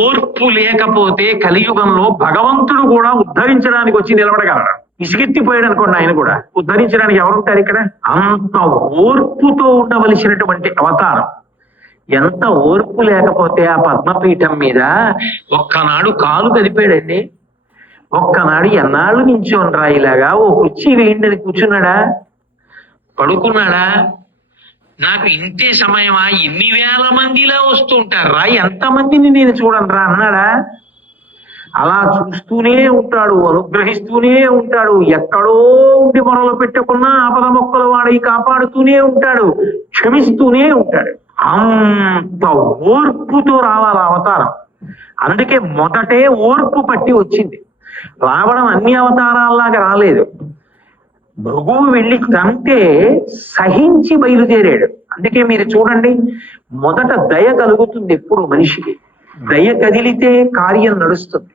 ఓర్పు లేకపోతే కలియుగంలో భగవంతుడు కూడా ఉద్ధరించడానికి వచ్చి నిలబడగలడు. విసిగెత్తిపోయాడు అనుకోండి, ఆయన కూడా ఉద్ధరించడానికి ఎవరుంటారు ఇక్కడ? అంత ఓర్పుతో ఉండవలసినటువంటి అవతారం. ఎంత ఓర్పు లేకపోతే ఆ పద్మపీఠం మీద ఒక్కనాడు కాలు కదిపాడండి. ఒక్కనాడు ఎన్నాళ్ళు నించోనరా ఇలాగా, ఓ కుర్చీ వేయండి అని కూర్చున్నాడా? పడుకున్నాడా? నాకు ఇంతే సమయమా, ఎన్ని వేల మందిలా వస్తూ ఉంటారా, ఎంతమందిని నేను చూడనరా అన్నాడా? అలా చూస్తూనే ఉంటాడు, అనుగ్రహిస్తూనే ఉంటాడు. ఎక్కడో ఉండి మొరలు పెట్టుకున్నా ఆపద మొక్కలు వాడి కాపాడుతూనే ఉంటాడు, క్షమిస్తూనే ఉంటాడు. అంత ఓర్పుతో రావాలి అవతారం. అందుకే మొదటే ఓర్పు పట్టి వచ్చింది. రావడం అన్ని అవతారాల్లాగా రాలేదు. భృగువు వెళ్ళి తంతే సహించి బయలుదేరాడు. అందుకే మీరు చూడండి, మొదట దయ కలుగుతుంది ఎప్పుడు మనిషికి. దయ కదిలితే కార్యం నడుస్తుంది.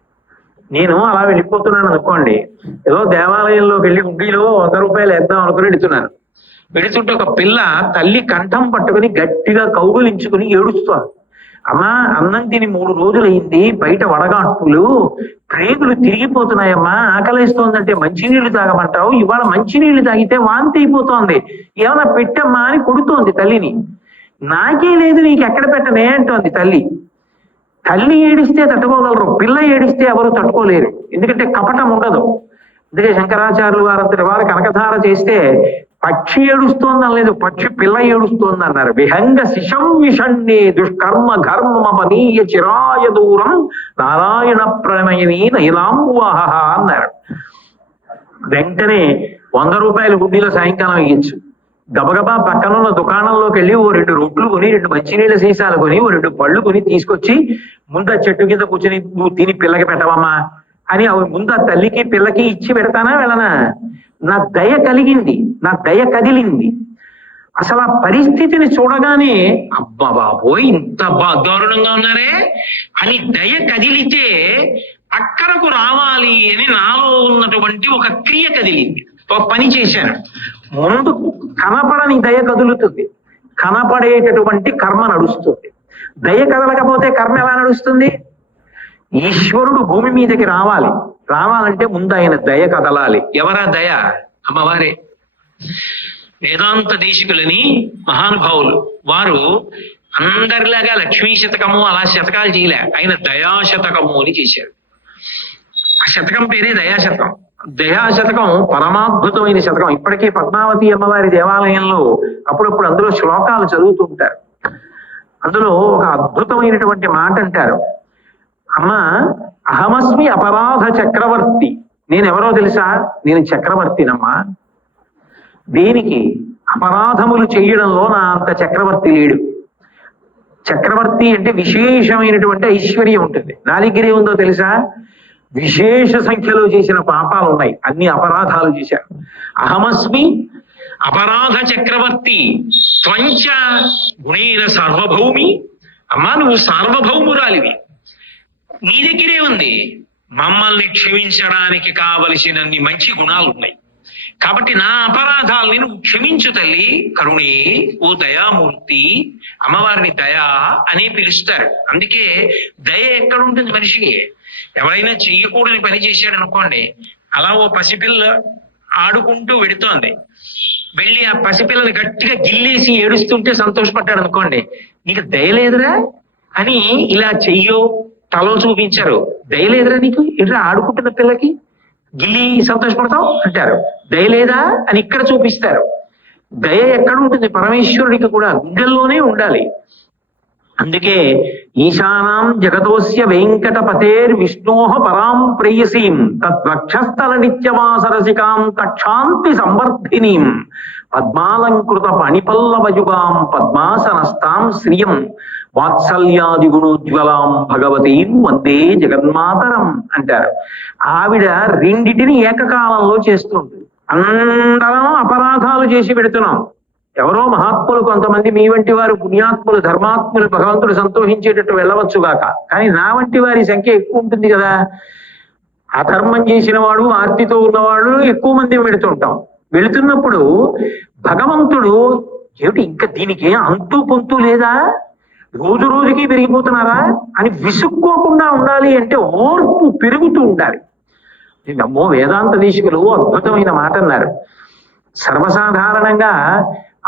నేను అలా వెళ్ళిపోతున్నాను అనుకోండి, ఏదో దేవాలయంలోకి వెళ్ళి గుడ్డిలో 100 రూపాయలు వేద్దాం అనుకుని వెళుతున్నాను. వెళుతుంటే ఒక పిల్ల తల్లి కంఠం పట్టుకుని గట్టిగా కౌగులించుకుని ఏడుస్తోంది. అమ్మా, అన్నం తిని 3 రోజులైంది, బయట వడగాట్టులు, ప్రేగులు తిరిగిపోతున్నాయమ్మా, ఆకలిస్తోందంటే మంచినీళ్లు తాగమంటావు, ఇవాళ మంచినీళ్లు తాగితే వాంతి అయిపోతోంది, ఏమైనా పెట్టమ్మా అని కొడుతోంది తల్లిని. నాకే లేదు, నీకు ఎక్కడ పెట్టనే అంటోంది తల్లి. తల్లి ఏడిస్తే తట్టుకోగలరు, పిల్ల ఏడిస్తే ఎవరు తట్టుకోలేరు. ఎందుకంటే కపటం ఉండదు. అందుకే శంకరాచార్యులు వారంతటి వారు కనకధార చేస్తే పక్షి ఏడుస్తోంది అనలేదు, పక్షి పిల్ల ఏడుస్తోంది అన్నారు. విహంగ శిశం విషణ్ణే దుష్కర్మ ఘర్మమనీయ చిరాయ దూరం నారాయణ ప్రణయని నైలాంబువాహ అన్నారు. వెంటనే 100 రూపాయలు గుడ్డీలో సాయంకాలం ఇయ్యచ్చు. గబగబా పక్కనున్న దుకాణంలోకి వెళ్ళి ఓ 2 రొట్లు కొని, 2 మంచినీళ్ళ సీసాలు కొని, ఓ 2 పళ్ళు కొని తీసుకొచ్చి ముందు చెట్టు కింద కూర్చొని నువ్వు తిని పిల్లకి పెట్టవమ్మా అని ముందు ఆ తల్లికి పిల్లకి ఇచ్చి పెడతానా వెళ్ళనా? నా దయ కలిగింది, నా దయ కదిలింది. అసలు ఆ పరిస్థితిని చూడగానే అబ్బా బాబోయ్ ఇంత దారుణంగా ఉన్నారే అని దయ కదిలితే అక్కడకు రావాలి అని నాలో ఉన్నటువంటి ఒక క్రియ కదిలింది. ఒక పని చేశాను. ముందు కనపడని దయ కదులుతుంది, కనపడేటటువంటి కర్మ నడుస్తుంది. దయ కదలకపోతే కర్మ ఎలా నడుస్తుంది? ఈశ్వరుడు భూమి మీదకి రావాలంటే ముందు ఆయన దయ కదలాలి. ఎవరా దయ? అమ్మవారే. వేదాంత దేశికులని మహానుభావులు వారు అందరిలాగా లక్ష్మీ శతకము అలా శతకాలు చేయలే, ఆయన దయాశతకము అని చేశారు. ఆ శతకం పేరే దయాశతకం. దయాశతకం పరమాద్భుతమైన శతకం. ఇప్పటికీ పద్మావతి అమ్మవారి దేవాలయంలో అప్పుడప్పుడు అందులో శ్లోకాలు చదువుతుంటారు. అందులో ఒక అద్భుతమైనటువంటి మాట అంటారు. అమ్మ, అహమస్మి అపరాధ చక్రవర్తి. నేనెవరో తెలుసా? నేను చక్రవర్తినమ్మా. దేనికి? అపరాధములు చెయ్యడంలో నా అంత చక్రవర్తి లేడు. చక్రవర్తి అంటే విశేషమైనటువంటి ఐశ్వర్యం ఉంటుంది. నా దగ్గరే ఉందో తెలుసా? విశేష సంఖ్యలో చేసిన పాపాలు ఉన్నాయి, అన్ని అపరాధాలు చేశారు. అహమస్మి అపరాధ చక్రవర్తి త్వంచ గుణేన సార్వభౌమి. అమ్మా, నువ్వు సార్వభౌమురాలివి, నీ దగ్గరే ఉంది. మమ్మల్ని క్షమించడానికి కావలసినన్ని మంచి గుణాలు ఉన్నాయి. కాబట్టి నా అపరాధాలని నువ్వు క్షమించు తల్లి. కరుణే ఓ దయామూర్తి. అమ్మవారిని దయా అని పిలుస్తారు. అందుకే దయ ఎక్కడ ఉంటుంది మనిషికి? ఎవరైనా చెయ్యకూడని పని చేశాడు అనుకోండి, అలా ఓ పసిపిల్ల ఆడుకుంటూ వెడుతోంది, వెళ్ళి ఆ పసిపిల్లని గట్టిగా గిల్లేసి ఏడుస్తుంటే సంతోషపడ్డాడు అనుకోండి, నీకు దయ లేదురా అని ఇలా చెయ్యో తలో చూపించారు. దయ లేదురా నీకు, ఇట్లా ఆడుకుంటున్న పిల్లకి గిల్లి సంతోషపడతావు అంటారు. దయ లేదా అని ఇక్కడ చూపిస్తారు. దయ ఎక్కడ ఉంటుంది? పరమేశ్వరుడికి కూడా గుండెల్లోనే ఉండాలి. అందుకే ఈశానాం జగతోస్య వెంకటపతేర్ విష్ణోహ పరాం ప్రేయసీం తద్వక్షస్థల నిత్యవాసరసికాం తక్షాంతి సంవర్ధినీం పద్మాలంకృత పణిపల్లవయుగాం పద్మాసనస్తాం శ్రియం వాత్సల్యాది గుణోజ్వలాం భగవతీం వందే జగన్మాతరం అంటారు. ఆవిడ రెండిటిని ఏకకాలంలో చేస్తుంటుంది. అందరం అపరాధాలు చేసి పెడుతున్నాం. ఎవరో మహాత్ములు కొంతమంది, మీ వంటి వారు పుణ్యాత్ములు ధర్మాత్ములు భగవంతుడు సంతోషించేటట్టు వెళ్ళవచ్చుగాక, కానీ నా వంటి వారి సంఖ్య ఎక్కువ ఉంటుంది కదా. అధర్మం చేసిన వాడు, ఆర్తితో ఉన్నవాడు ఎక్కువ మంది వెళుతుంటాం. వెళుతున్నప్పుడు భగవంతుడు ఏమిటి ఇంకా దీనికి అంతూ పొంతూ లేదా, రోజు రోజుకి పెరిగిపోతున్నారా అని విసుక్కోకుండా ఉండాలి అంటే ఓర్పు పెరుగుతూ ఉండాలి. అమ్మో, వేదాంత దేశికులు అద్భుతమైన మాట అన్నారు. సర్వసాధారణంగా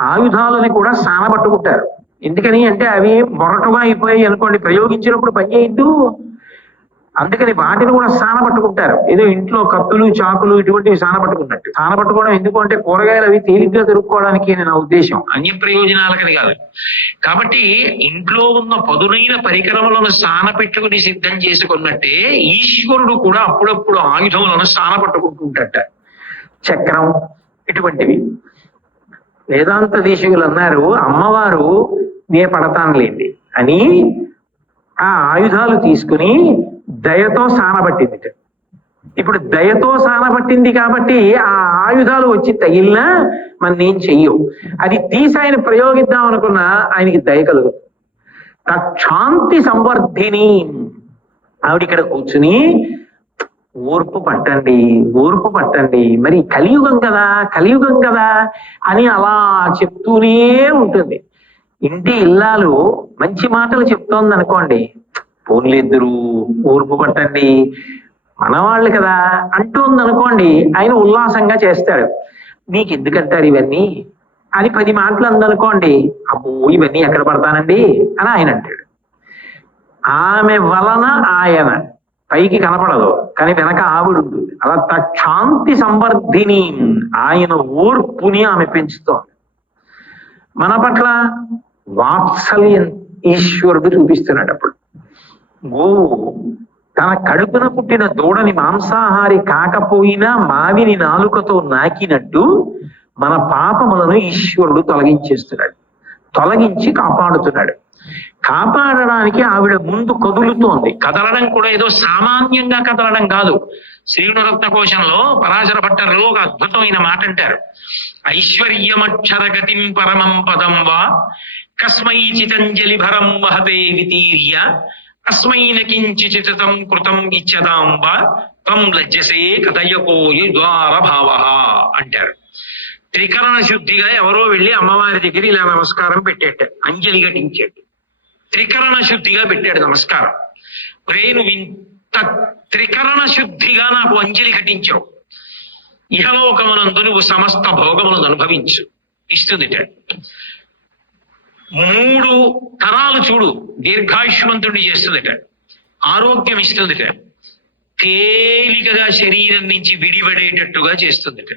ఆయుధాలని కూడా సానబట్టుకుంటారు. ఎందుకని అంటే అవి మొరటుగా అయిపోయాయి అనుకోండి, ప్రయోగించినప్పుడు పనిచేయద్దు. అందుకని వాటిని కూడా సానబట్టుకుంటారు. ఏదో ఇంట్లో కత్తులు చాకులు ఇటువంటివి సానబట్టుకున్నట్టు. సానబట్టుకోవడం ఎందుకు అంటే కూరగాయలు అవి తేలిగ్గా దొరుకుకోవడానికి అని నా ఉద్దేశం, అన్య ప్రయోజనాలకని కాదు. కాబట్టి ఇంట్లో ఉన్న పదునైన పరికరములను సానపెట్టుకుని సిద్ధం చేసుకున్నట్టే ఈశ్వరుడు కూడా అప్పుడప్పుడు ఆయుధములను సానపట్టుకుంటుంటట. చక్రం ఇటువంటివి. వేదాంత దేశికులు అన్నారు, అమ్మవారు నే పడతానులేండి అని ఆ ఆయుధాలు తీసుకుని దయతో సానబట్టింది. ఇప్పుడు దయతో సానబట్టింది కాబట్టి ఆ ఆయుధాలు వచ్చి తగిలినా మన ఏం చెయ్యవు. అది తీసి ఆయన ప్రయోగిద్దాం అనుకున్నా ఆయనకి దయ కలుగుతుంది. తక్షాంతి సంవర్ధిని. ఆవిడ ఇక్కడ కూర్చుని ఓర్పు పట్టండి, ఓర్పు పట్టండి, మరి కలియుగం కదా అని అలా చెప్తూనే ఉంటుంది. ఇంటి ఇల్లాలు మంచి మాటలు చెప్తోంది అనుకోండి, పోన్లిద్దరు ఓర్పు పట్టండి మనవాళ్ళు కదా అంటోంది అనుకోండి, ఆయన ఉల్లాసంగా చేస్తాడు. మీకు ఎందుకంటారు ఇవన్నీ అని 10 మాటలు అందనుకోండి, అబ్బో ఇవన్నీ ఎక్కడ పడతానండి అని ఆయన అంటాడు. ఆమె వలన ఆయన పైకి కనపడదు కానీ వెనక ఆవిడ ఉంటుంది. అలా తక్షాంతి సంవర్ధిని, ఆయన ఓర్పుని ఆమె పెంచుతోంది. మన పట్ల వాత్సల్యం ఈశ్వరుడు చూపిస్తున్నాడు. అప్పుడు గోవు తన కడుపున పుట్టిన దూడని మాంసాహారి కాకపోయినా మావిని నాలుకతో నాకినట్టు మన పాపములను ఈశ్వరుడు తొలగించేస్తున్నాడు, తొలగించి కాపాడుతున్నాడు. కాపాడడానికి ఆవిడ ముందు కదులుతోంది. కదలడం కూడా ఏదో సామాన్యంగా కదలడం కాదు. శ్రీగుణరత్న కోశంలో పరాశర భట్టర్లు ఒక అద్భుతమైన మాట అంటారు. ఐశ్వర్యమక్షరగతిం పరమం పదం వా కస్మై చితంజలి భరం వహతే వితీర్య అస్మైన కించితం కృతం ఇచ్చదాం వా తం లజ్జసే కథయకోయి ద్వార భావ అంటారు. త్రికరణ శుద్ధిగా ఎవరో వెళ్ళి అమ్మవారి దగ్గర ఇలా నమస్కారం పెట్టేట, అంజలి ఘటించాడు. త్రికరణ శుద్ధిగా పెట్టాడు నమస్కారం. నువ్వు ఇంత త్రికరణ శుద్ధిగా నాకు అంజలి ఘటించావు, ఇహలోకమునందు నువ్వు సమస్త భోగములను అనుభవించు ఇస్తుందిట. 3 తరాలు చూడు, దీర్ఘాయుష్మంతుడిని చేస్తుందిట, ఆరోగ్యం ఇస్తుందిట, తేలికగా శరీరం నుంచి విడిపడేటట్టుగా చేస్తుందిట.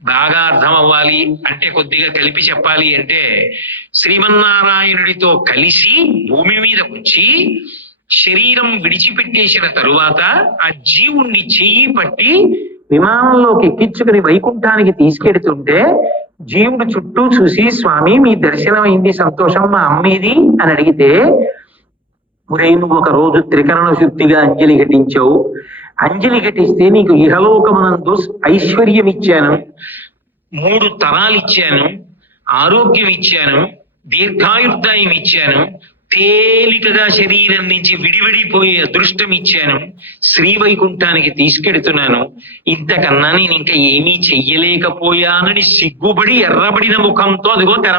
బాగా అర్థం అవ్వాలి అంటే, కొద్దిగా కలిపి చెప్పాలి అంటే, శ్రీమన్నారాయణుడితో కలిసి భూమి మీద వచ్చి శరీరం విడిచిపెట్టేసిన తరువాత ఆ జీవుణ్ణి చెయ్యి పట్టి విమానంలోకి ఎక్కించుకుని వైకుంఠానికి తీసుకెడుతుంటే జీవుడు చుట్టూ చూసి, స్వామి మీ దర్శనం అయింది, సంతోషం, మా అమ్మేది అని అడిగితే, నువ్వు ఒక రోజు త్రికరణ శుద్ధిగా అంజలి ఘటించావు, అంజలి ఘటిస్తే నీకు ఇహలోకమునందు ఐశ్వర్యం ఇచ్చాను, 3 తరాలు ఇచ్చాను, ఆరోగ్యం ఇచ్చాను, దీర్ఘాయుర్దాయం ఇచ్చాను, తేలికగా శరీరం నుంచి విడివిడిపోయే అదృష్టం ఇచ్చాను, శ్రీవైకుంఠానికి తీసుకెడుతున్నాను, ఇంతకన్నా నేను ఇంకా ఏమీ చెయ్యలేకపోయానని సిగ్గుబడి ఎర్రబడిన ముఖంతో అదిగో తెర